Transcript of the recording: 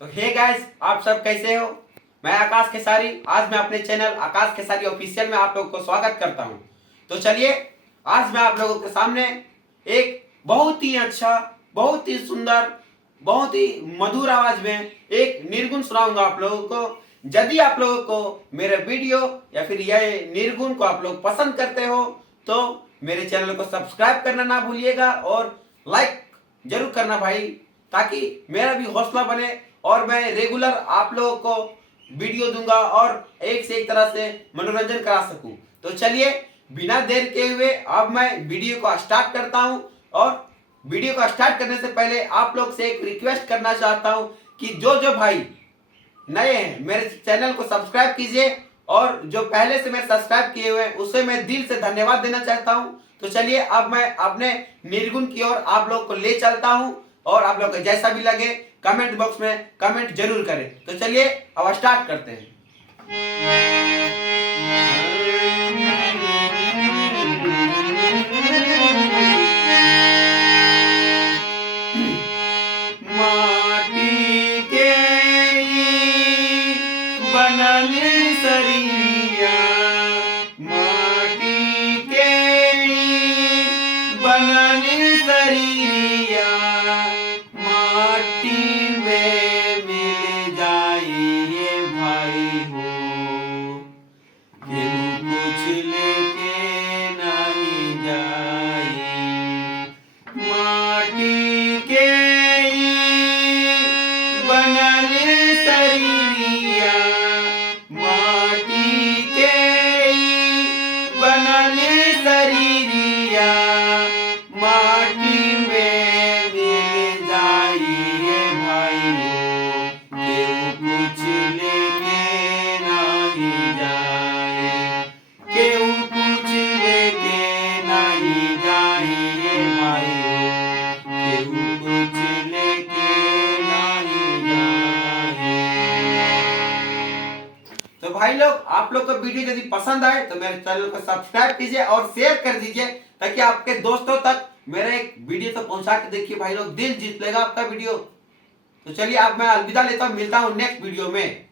तो hey guys, आप सब कैसे हो। मैं आकाश खेसारी। आज मैं अपने चैनल आकाश खेसारी ऑफिशियल में आप लोगों को स्वागत करता हूं। तो चलिए, आज मैं आप लोगों के सामने एक बहुत ही अच्छा, बहुत ही सुंदर, बहुत ही मधुर आवाज में एक निर्गुण सुनाऊंगा आप लोगों को। यदि आप लोगों को मेरे वीडियो या फिर यह निर्गुण को आप लोग पसंद करते हो तो मेरे चैनल को सब्सक्राइब करना ना भूलिएगा और लाइक जरूर करना भाई, ताकि मेरा भी हौसला बने और मैं रेगुलर आप लोगों को वीडियो दूंगा और एक से एक तरह से मनोरंजन करा सकूं। तो चलिए, बिना देर के हुए अब मैं वीडियो को स्टार्ट करता हूं। और वीडियो को स्टार्ट करने से पहले आप लोग से एक रिक्वेस्ट करना चाहता हूं कि जो भाई नए हैं मेरे चैनल को सब्सक्राइब कीजिए, और जो पहले से मेरे सब्सक्राइब किए हुए हैं उसे मैं दिल से धन्यवाद देना चाहता हूं। तो चलिए, अब मैं अपने निर्गुण की ओर आप लोग को ले चलता हूं और आप लोग को जैसा भी लगे कमेंट बॉक्स में कमेंट जरूर करें। तो चलिए अब स्टार्ट करते हैं। माटी के बनल शरीरिया, माटी के बनल शरीरिया, माटी में मिल जाइए भाई हो। केहू कुछ लेके नहीं जाई। माटी के बनल शरीरिया, माटी के बनल शरीरिया, माटी में मिल जाइए भाई हो। केहू कुछ लेके नहीं जाए, केहू कुछ लेके नहीं जाइए भाई हो। केहू कुछ लेके नहीं जाए। तो भाई लोग, आप लोग को वीडियो यदि पसंद आए तो मेरे चैनल को सब्सक्राइब कीजिए और शेयर कर दीजिए, ताकि आपके दोस्तों तक मेरा एक वीडियो तो पहुंचा के देखिए भाई लोग, दिल जीत लेगा आपका वीडियो। तो चलिए, अब मैं अलविदा लेता हूं, मिलता हूं नेक्स्ट वीडियो में।